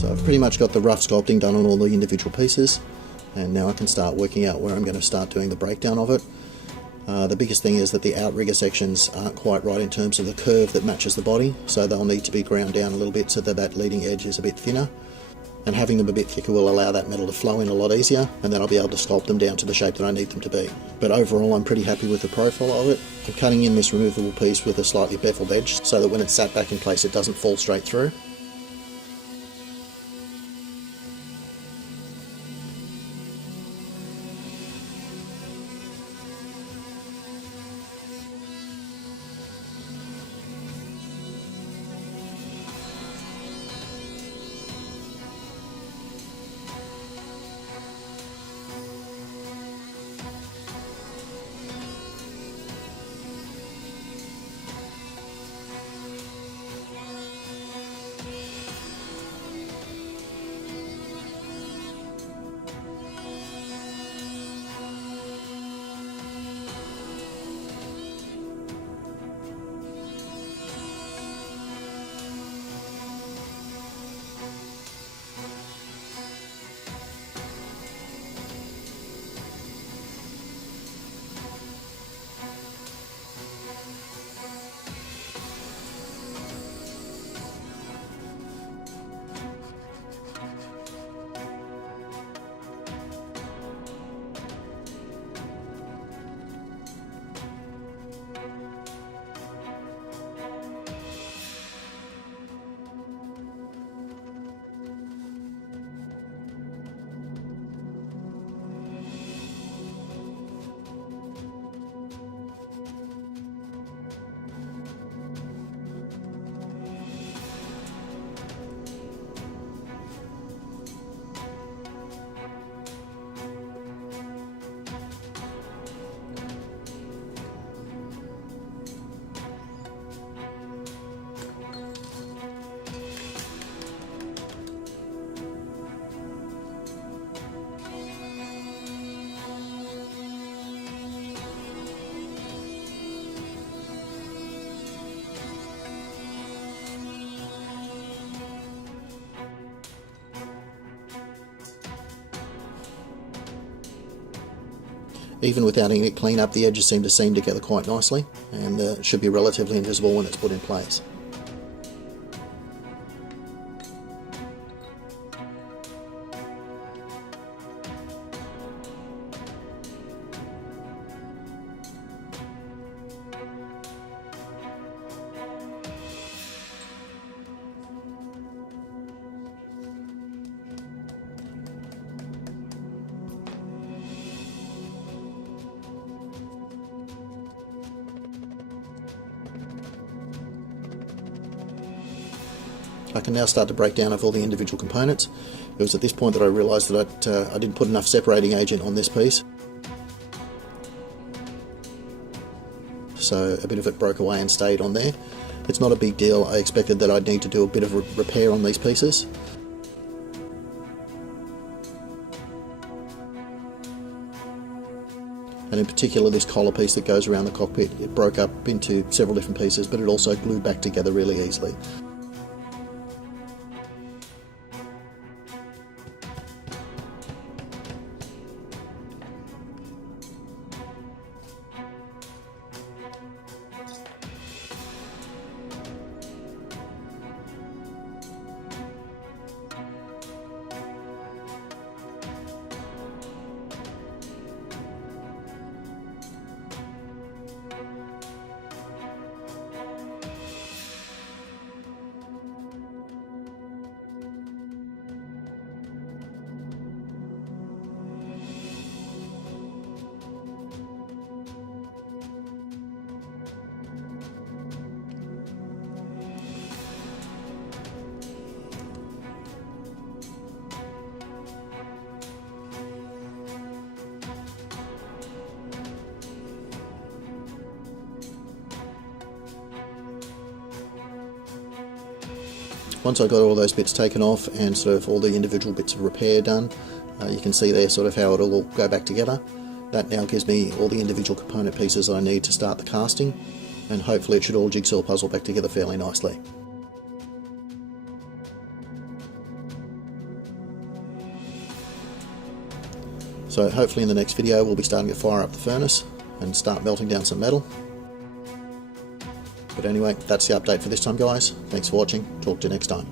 So I've pretty much got the rough sculpting done on all the individual pieces, and now I can start working out where I'm going to start doing the breakdown of it. The biggest thing is that the outrigger sections aren't quite right in terms of the curve that matches the body, so they'll need to be ground down a little bit so that that leading edge is a bit thinner. And having them a bit thicker will allow that metal to flow in a lot easier, and then I'll be able to sculpt them down to the shape that I need them to be. But overall I'm pretty happy with the profile of it. I'm cutting in this removable piece with a slightly beveled edge so that when it's sat back in place it doesn't fall straight through. Even without any clean-up, the edges seem to seam together quite nicely, and should be relatively invisible when it's put in place. I can now start to break down of all the individual components. It was at this point that I realised that I didn't put enough separating agent on this piece. So a bit of it broke away and stayed on there. It's not a big deal. I expected that I'd need to do a bit of repair on these pieces. And in particular this collar piece that goes around the cockpit, it broke up into several different pieces, but it also glued back together really easily. Once I got all those bits taken off and sort of all the individual bits of repair done, you can see there sort of how it'll all go back together. That now gives me all the individual component pieces I need to start the casting, and hopefully it should all jigsaw puzzle back together fairly nicely. So hopefully in the next video we'll be starting to fire up the furnace and start melting down some metal. But anyway, that's the update for this time, guys. Thanks for watching. Talk to you next time.